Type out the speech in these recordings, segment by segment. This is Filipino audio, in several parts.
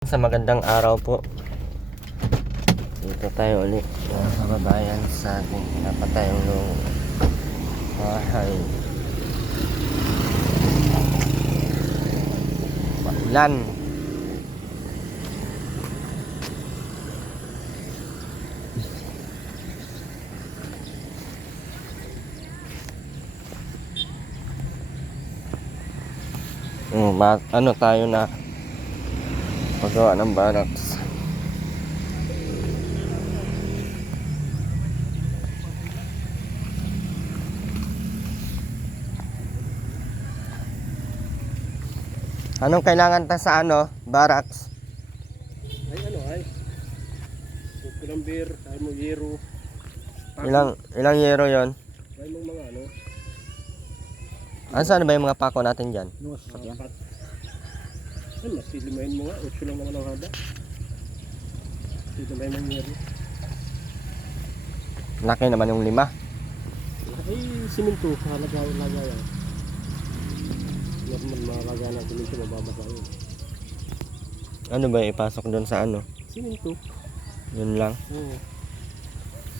Sa magandang araw po. Dito tayo ulit mga kababayan sa ating pinapatayong bahay. Maulan. Ano tayo na paggawa ng barracks. Anong kailangan ta sa barracks? Ay kulang beer, ay mo yero. Ilang yero 'yon? Ay mo mga Saan ba yung mga pako natin diyan? sakyan. Ay mas silimahin mo nga, 8 lang naman ang haba. Dito may mga yero. Laki naman yung 5. Ay siminto, halaga yan. Normal mga laga ng siminto, mababasa yun. Ano ba ipasok doon sa Siminto. Yun lang. Oo.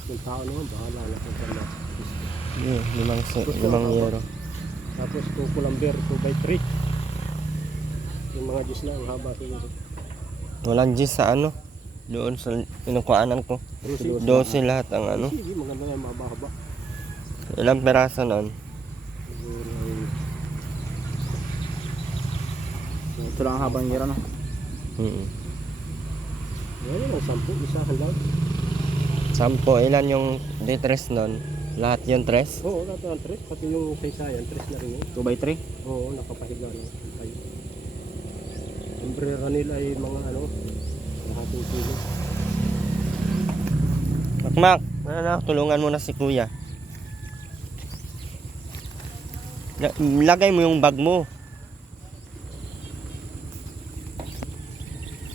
Yung tao naman, bahala na kung saan na. Limang yero. Tapos kulang beer, 2x3. Yung mga Diyos na, ang haba siguro. Walang G sa doon sa pinukuanan ko. 12 lahat ang Sige, maganda nga, mababa. Ilang peraso noon? Siguro ay... Ito lang ang habang year Yan ang 10, isa ka lang. 10. Ilan yung D3 noon? Lahat yung 3? Oo, lahat ng 3. Pati yung kaysayan, 3 na rin yun. 2x3. Oo, nakapahiga na. Ang brera nila ay mga lahating kilo. Makmak, tulungan mo na si kuya. Lagay mo yung bag mo.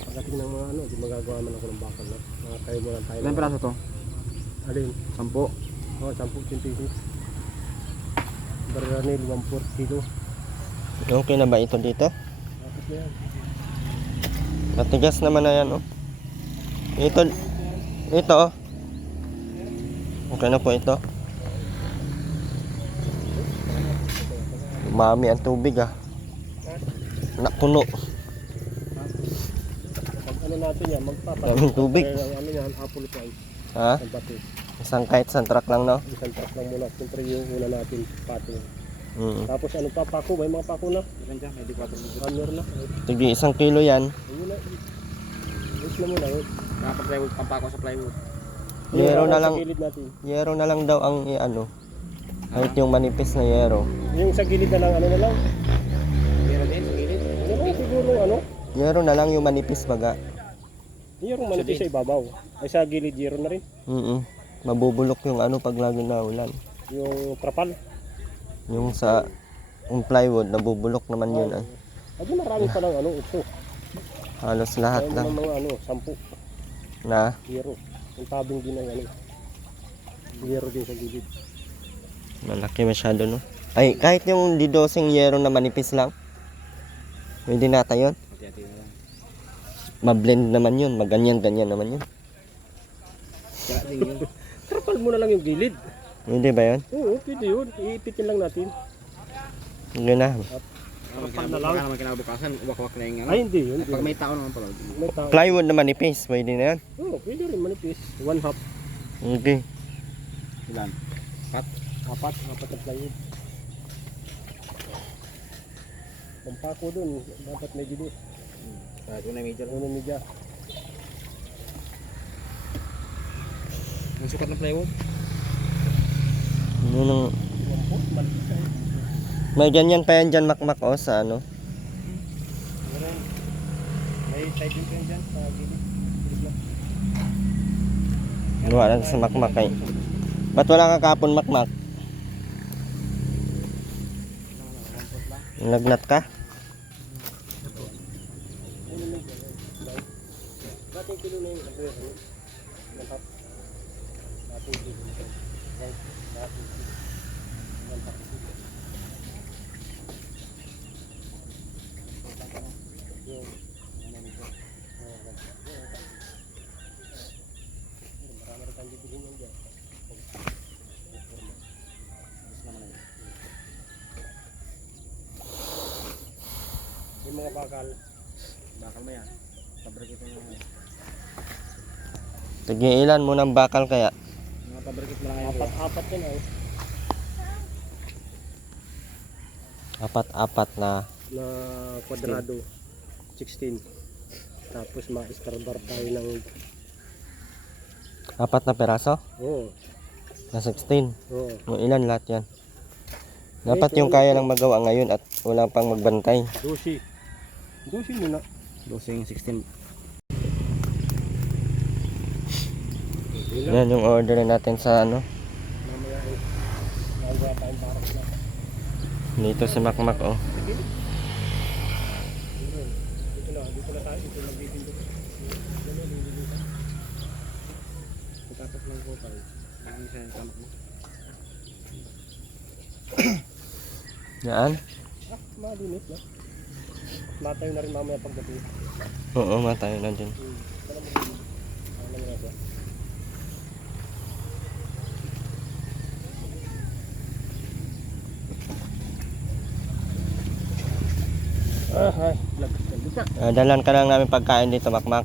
Pagdating ng mga di magagawa man ako ng bakal na. Nakatayo mo lang tayo. Ilan piraso to? Alin? 10. Oo, 10 centimeters. Brera nila, 1/4 kilo. Okay na ba ito dito? Dapat na yan. Matigas naman na yan, Ito. Okay na po ito. Mami ang tubig, Napuno. Pag natin yan, Daming tubig. Yan, apple size. Ha? Ang batis. Kahit isang truck lang, no? Isang truck lang muna. Siyempre yung una natin, pating. Mm. Tapos pako? May mga pako na. Ilan dyan? May 4 Hammer na. Tigdi 1 kilo yan. Ayun na. Ayos na muna. Plywood, pampako sa plywood. Yero na lang. Sa gilid natin. Yero na lang daw ang kahit yung manipis na yero. Yung sa gilid na lang, na lang. Meron din sa gilid. Ano lang siguro, Yero na lang yung manipis baga. Yung manipis sa ibabaw. Ay sa gilid, yero na rin. Mabubulok yung pag lagi na ulan. Yung trapal. Yung plywood, nabubulok naman yun. Ay, marami pa lang, uso. Halos lahat Ay, lang. mga 10. Na, Yero. Yung tabing din ng yero din sa gilid. malaki masyado, no? Ay, kahit yung didosing yero na manipis lang. Pwede nata yun. Hati-hati na lang. Mablend naman yun. Maganyan-ganyan naman yun. Kaya din yun. Trapal mo na lang yung gilid. Hindi ba yun? Oo, pwede yun. Iipitin lang natin. Hindi na. Trapal na lang. Baka naman kinabukasan, uwak-uwak na yung Ay, hindi yun. Pag may tao naman pala. May tao. Plywood na manipis. Pwede na yan. Oo, pwede rin manipis. 1/2. Okay. Ilan? 4 na plywood. Pampako dun, dapat may gilis. Kahit una major. Unang media. Ang sukat ng plywood? Yun ang... May ganyan pa yan dyan, makmak, sa May siding pen dyan sa gilid. Gawa lang sa makmak eh. Ba't wala ka kapon, makmak? Nagnat ka? Dating kilo na yung agrero. Dating kilo. Dating kilo. Yung mga bakal. Bakal mo yan. Pabrikit mo yan. Tigiilan mo ng bakal kaya. Mga pabrikit mo lang ngayon. kuya. Apat yan ay. Apat-apat na. Na kwadrado. 16. Tapos ma-starbar tayo ng... Apat na peraso? Oo. Na 16. Oo. Yung ilan lahat yan? Dapat yung kaya lang magawa ngayon at wala pang magbantay. 12. 12 muna. Dosing 16. Yun lang. Yan yung order natin sa ano. Mamaya ay magawa tayong barak na. Dito si Makmak oh. Dito na tayo. Dito na bibili. Pagkatak lang po tayo. Ang isa yung kamot mo. Yan? Malinit na. Matayo na rin mamaya pagdating. Oo, matayo na dyan. Ano nga ba? Ay, lagot na. Dalan ka lang namin pagkain dito, Makmak.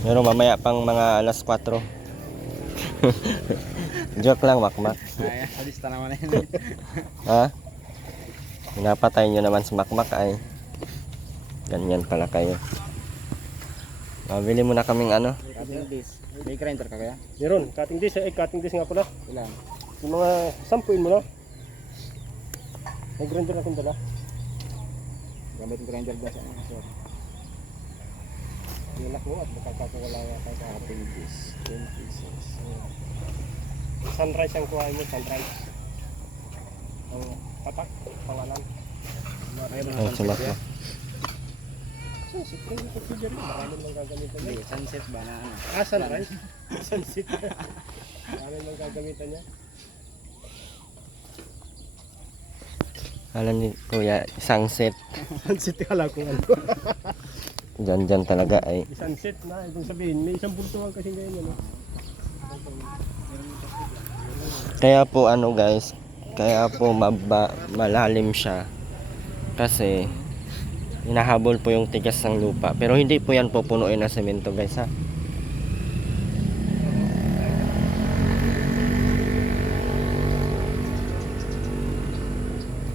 Pero mamaya pang mga alas 4. Joke lang, Makmak. Ay, alista naman na yun. Ha? Pinapatay nyo naman si Makmak ay. Ganyan pala kayo. Mabili mo na kaming ano. Cutting this. May grinder ka kaya? Meron, cutting disc. Cutting disc nga pala. Ilan? Yung mga sampuin mo na. May grinder akong dala. Gamit yung grinder ba sa ano? So, Nilak mo at makakakuwala nga tayo sa cutting this. 10 pieces. sunrise ang kuhain mo, sunrise. Ang patak, pangalan. Kaya mo Ay, na si Makmak. So, sikre yung procedure mo. Maraming lang gagamitan Hindi, niya. sunset ba na ano? Sunrise? Sunset. Maraming lang gagamitan niya. Alam ni Kuya, isang set. Sunset kala ko ano. Dyan talaga ay. Sunset na, ibig sabihin, may isang bultuhan kasi ngayon ano. Kaya po ano guys, kaya po malalim siya. Kasi hinahabol po yung tigas ng lupa. Pero hindi po yan pupunuin ng semento guys ha.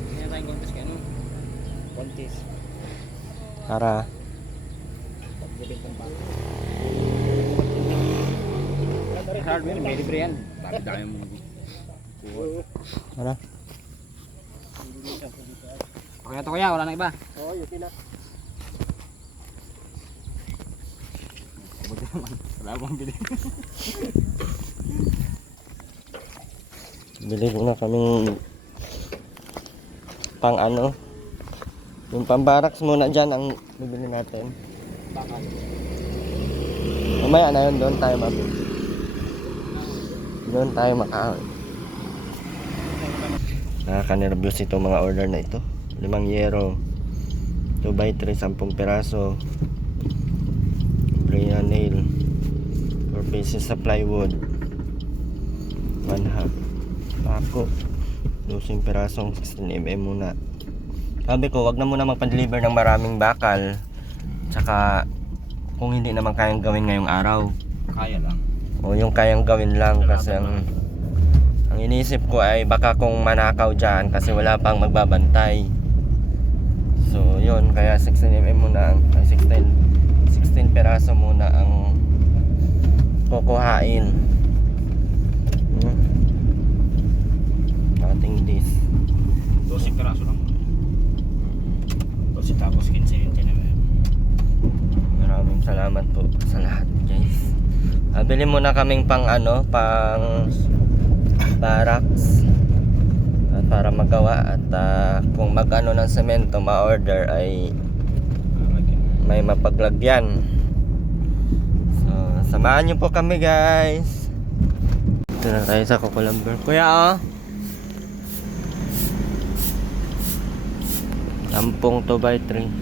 Hindi na tayong contest kaya ano? Contest. Para Pagbibit ng bako. Hardware, may libre yan. Dami-dami mo. ano? Okay na to kuya, wala na iba. Oo, yun na. Buti naman. Wala akong bili. Bili na kaming pang ano. Yung pambaraks muna dyan ang bibili natin. Bakal. Mamaya na yun, doon tayo doon tayo nakaka-nervyos itong mga order na ito. 5 yero, 2x3, 10 peraso, Brea nail, 4 pieces sa plywood, 1 half pako, 12 perasong 16mm muna. Sabi ko, wag na muna magpa-deliver ng maraming bakal. Tsaka kung hindi naman kayang gawin ngayong araw, Kaya lang. o yung kayang gawin lang, kasi ang iniisip ko ay baka kung manakaw dyan kasi wala pang magbabantay. So yun, kaya 16mm muna ang 16 peraso muna ang kukuhain. Ating this 12 peraso lang. 12 tapos 15 naman. Maraming salamat po sa lahat guys. Bili muna kaming pang ano, pang barracks at para magawa at kung mag-ano ng semento ma-order ay may mapaglagyan. So samahan nyo po kami guys. Ito na tayo sa Kukulamber. Kuya oh, tampong 2x3.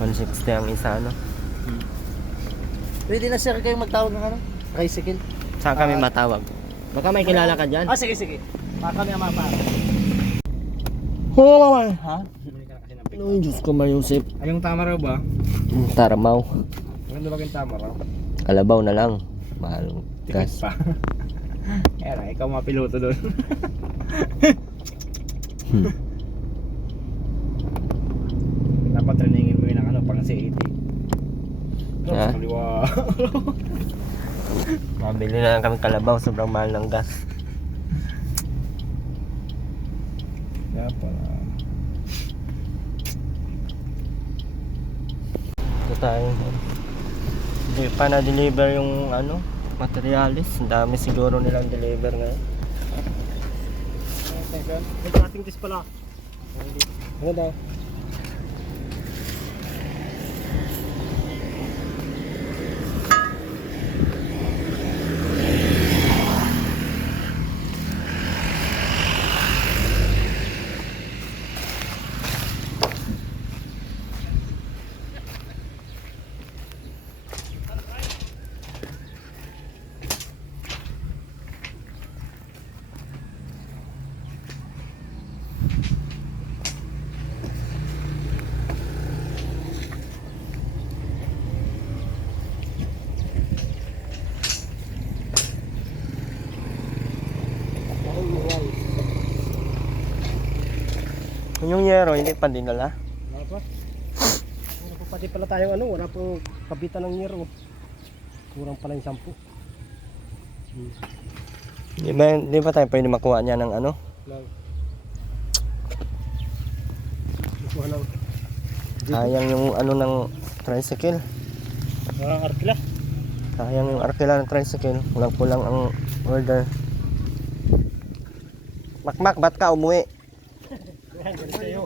$160 ang isa, no? Pwede na sir kayo magtawag ng ano? Tricycle. Saan kami matawag? Baka may kilala ka dyan. Ah, sige, sige. Baka kami ang mapara. Oo, mama. Ha? Ay, Diyos ko, Mayusip. Anong tama raw ba? Taramaw. Anong dalawang tama raw? Kalabaw na lang. Mahal. Tikit Gas. pa. Kaya ikaw mapiloto doon. Dapat trainingin mo yun ng ano, pang C80. Doon Ha? sa kaliwa. Mabili na lang kami kalabaw. Sobrang mahal ng gas. Kaya pala. Ito tayo. Hindi pa na-deliver yung ano, materialis. Ang dami siguro nilang deliver ngayon. May dating test pala. Ano daw? Yung yero, hindi pa dinala. Wala pa. Wala pa pati pala tayong ano, wala pong kabitan ng yero. Kurang pala yung 10. Di ba tayo pwede makuha niya ng ano? Lang. Ikuha ng Sayang yung ano ng tricycle. arkila. Sayang yung arkila ng tricycle. Kulang-kulang ang order. Makmak, ba't ka umuwi? Yan, ganun sa'yo.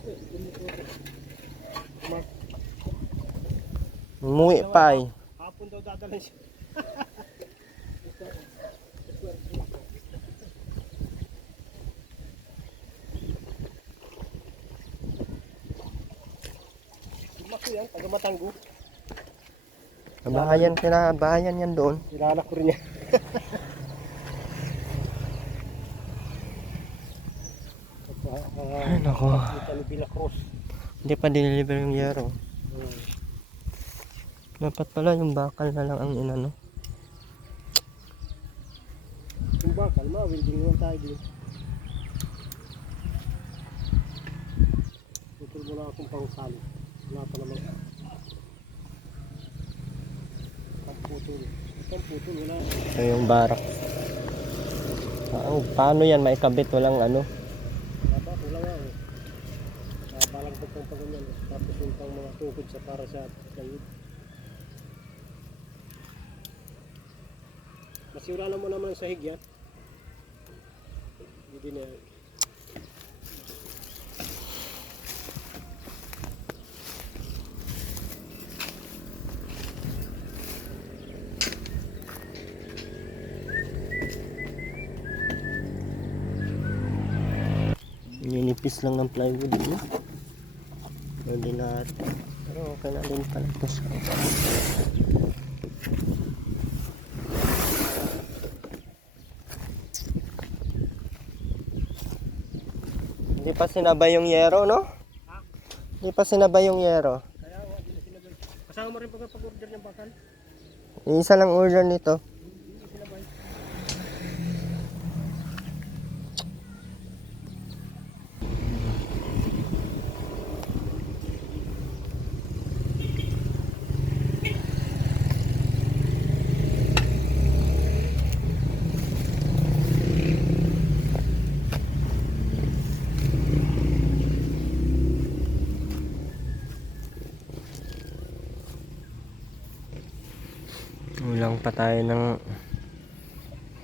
Umuwi pa eh. Hapon daw dadalhin siya. Lumaki yan, taga Matanggo. Bahayan yan doon. Nilalak ko rin yan. Ay, nako. Kita ni Villa Cruz. Hindi pa deliver yung yero. Dapat pala yung bakal na lang ang inano. Yung bakal, ma-welding naman tayo din. Tutol mo na akong pangsali. Wala pa naman. Pamputol. Pamputol, wala. Ito yung barak. Paano yan maikabit? Walang ano. Baba, wala nga eh. Balang ko pang paganyan. Tapos yung pang mga tukod sa para sa kayod. Masiuralan mo naman ang sahig yan. Hindi na yan. Ninipis lang ng plywood yun. Ordinary. Pero okay na din pala ito siya. Hindi pa sinabay yung yero, no? Hindi pa sinabay yung yero. Kaya hindi na sinabay. Kasama mo rin pag-order ng bakal. Yung isa lang order nito. Hindi sinabay. Ulang pa tayo ng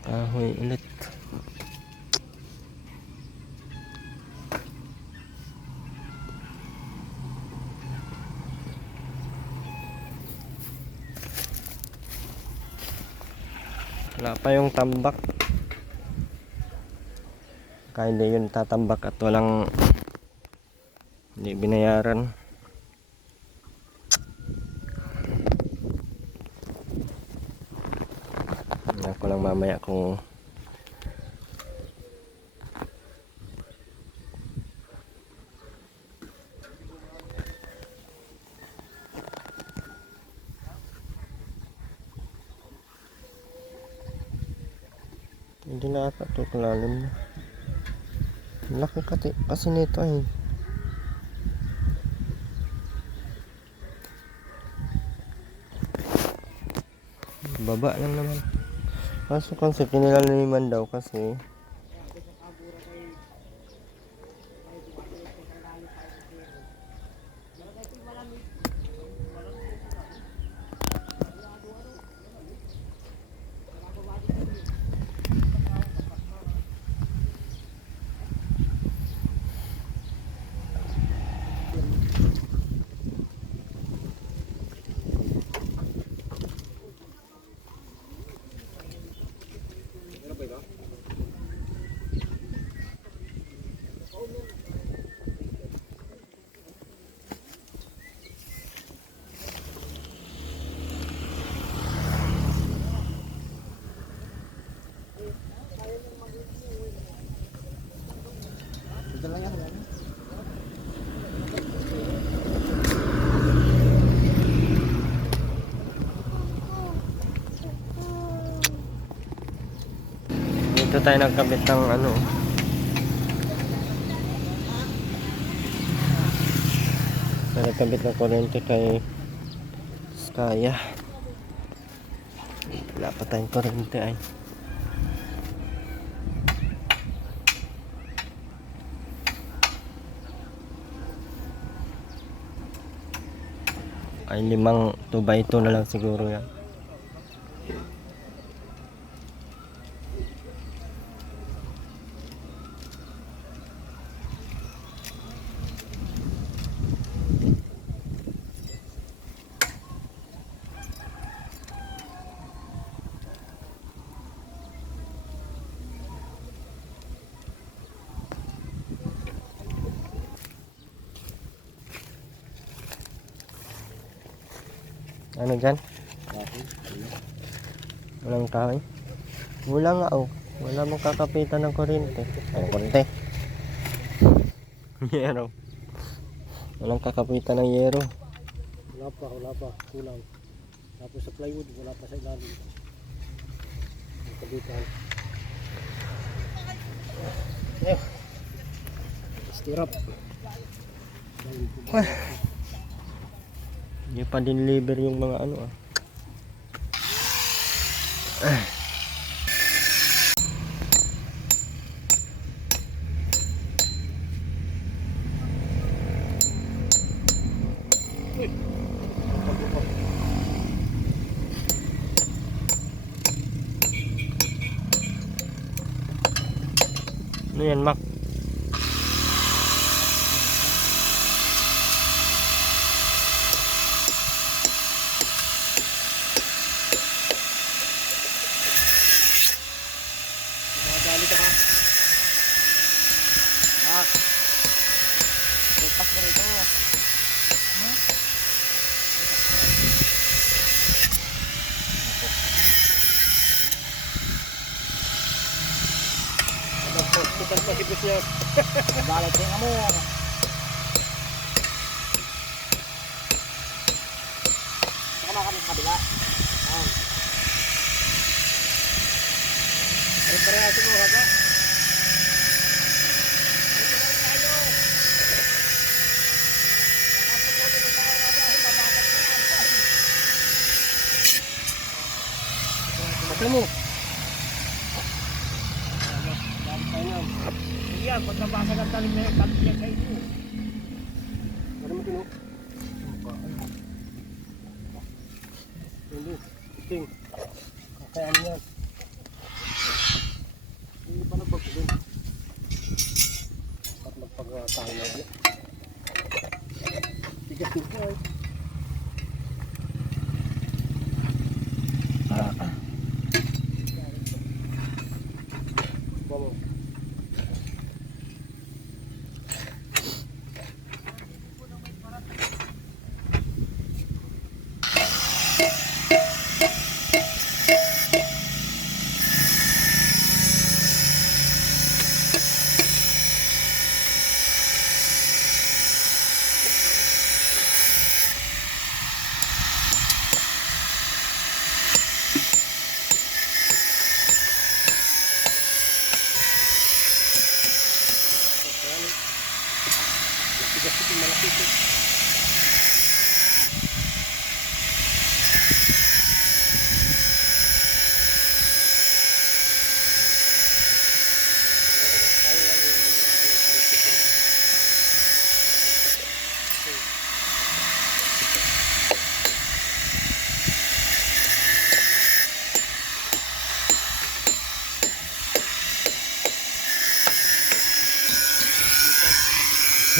kahoy ulit. Wala pa yung tambak. Kaya hindi yun tatambak at walang hindi binayaran. Tingnan ko lang mamaya kung hindi na ata ito kalalim na. Laki kasi nito ay. Baba lang naman. Kaso kasi kinilaliman daw kasi Ito lang yan. dito tayo nagkabit ng ano. Nagkabit ng kuryente kay Skaya. Wala pa tayong kuryente ay. Ay 5 2x2 na lang siguro yan. Ano dyan? Walang kahoy? Wala nga oh. Wala mong kakapitan ng kuryente. Ay, konti. Yero. Walang kakapitan ng yero. Wala pa, kulang. Tapos sa plywood, wala pa sa ilalim. Ang kabitan. Stirrup. Hindi pa deliver yung mga ano ah. Ano yan, Mac? Madali ka ha. Mak. Bukas mo rito. Tutal pa sipos niya. Balik tingnan mo. Saka kami sa kabila. Ay parehas mo haba. Bakla mo. Yan, pag nabasag ang talim na yung niya sa inyo. Ano mo tino? Hindi. Ting. Kaya ano yan? Hindi pa nagpagpulong. At magpagtahin na yan. Tigas nito ay. Vamos.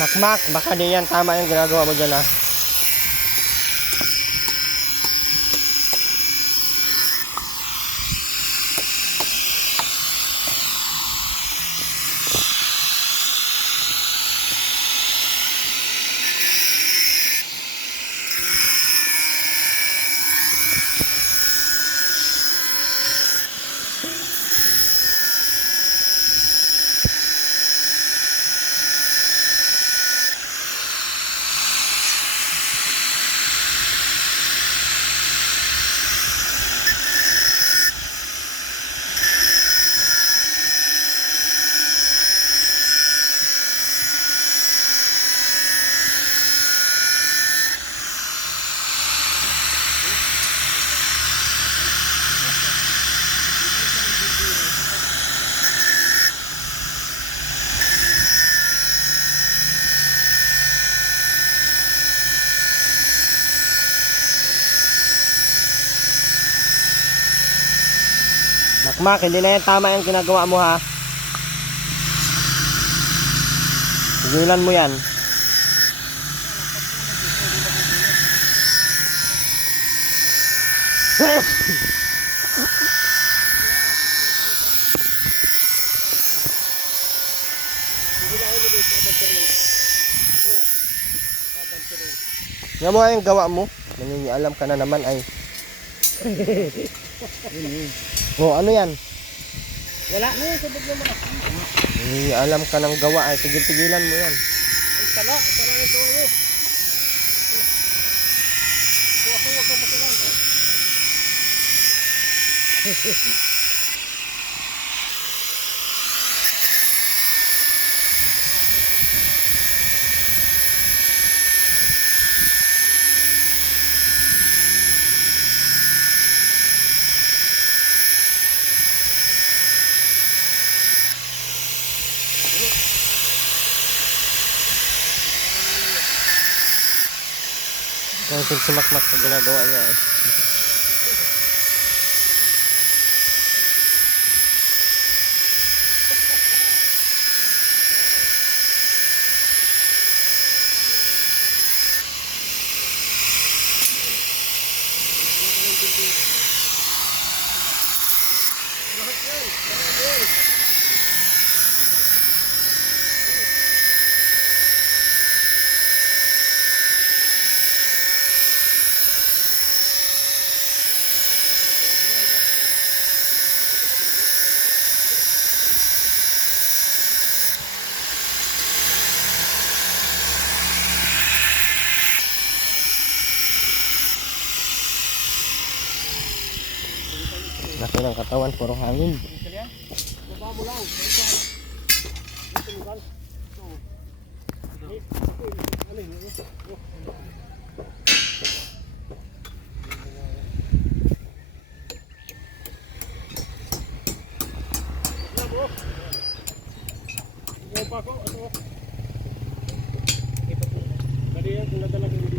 Makmak, baka di yan tama yung ginagawa mo dyan, ha. Makmak, hindi na yan tama yung ginagawa mo, ha. Sigilan mo yan. Nga mo yung gawa mo. Nangingialam ka na naman ay. Oh, ano yan? Wala na yun, sabag naman. Nangingialam ka ng gawa ay tigil-tigilan mo yan. Ay, tala yung gawa mo. Kung ako huwag kang makilang. Kaya sumakmak sa ginagawa niya eh. Laki ng katawan, puro hangin. Baba mo lang. Dito mo lang. Ano yun? Pa ko, ano? Ito po. Dali yan, kung nadala ko dito.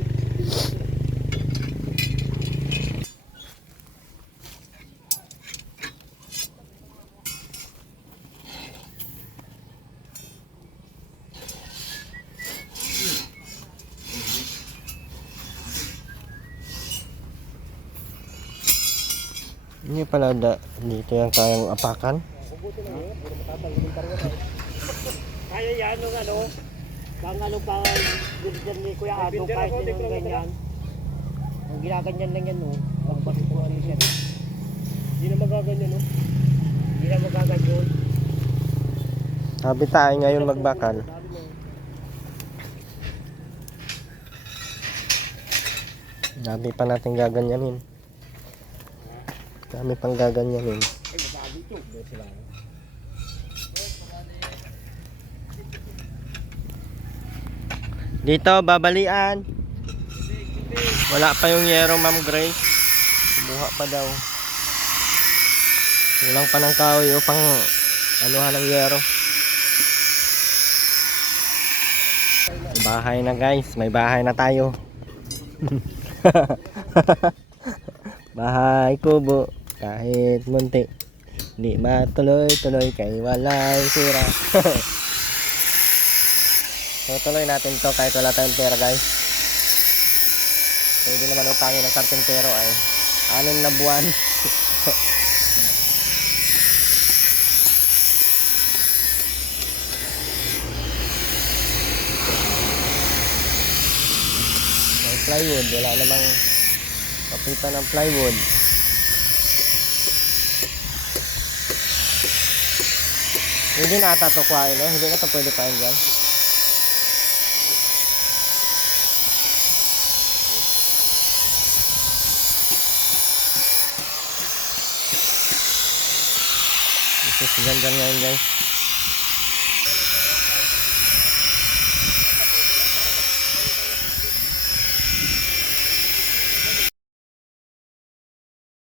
Hindi pala dito yung kayang apakan. Kaya yan yung ano, ano pang dyan ni Kuya Ado, kahit yun yung ganyan. Ang ginaganyan lang yan, no? Pagbalik ko ano siya. Hindi na magaganyan, no? Hindi na magaganyan. Sabi tayo ngayon magbakal. Dami pa natin gaganyanin. Dami pang gaganyanin. Ay, mabago ito. Sila. Dito, babalian. Wala pa yung yero, Ma'am Grace. Kumuha pa daw. Kulang pa ng kahoy upang anuhan ng yero. Bahay na guys, may bahay na tayo. Bahay kubo, kahit munti, di matuloy-tuloy kay walay sira. Tutuloy natin to kahit wala tayong pera guys. Pwede naman utangin ng karpentero ay 6 na buwan. May plywood, wala namang kapitan ng plywood. Hindi na ata ito kuhain, no? Hindi na ito pwede kuhain dyan. This is ganda ngayon guys.